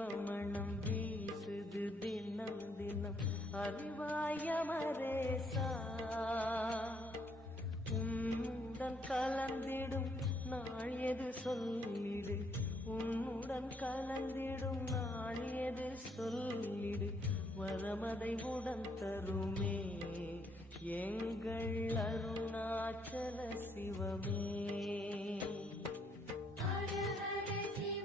சிவமணம் வீசுது தினம் தினம் அறிவாயமரேசா. உன்னுடன் கலந்திடும் நாள் எது சொல்லிடு, உன்னுடன் கலந்திடும் நாள் எது சொல்லிடு, வரமதை உடன் தருமே எங்கள் அருணாச்சல சிவமே. ஹர ஹர சிவ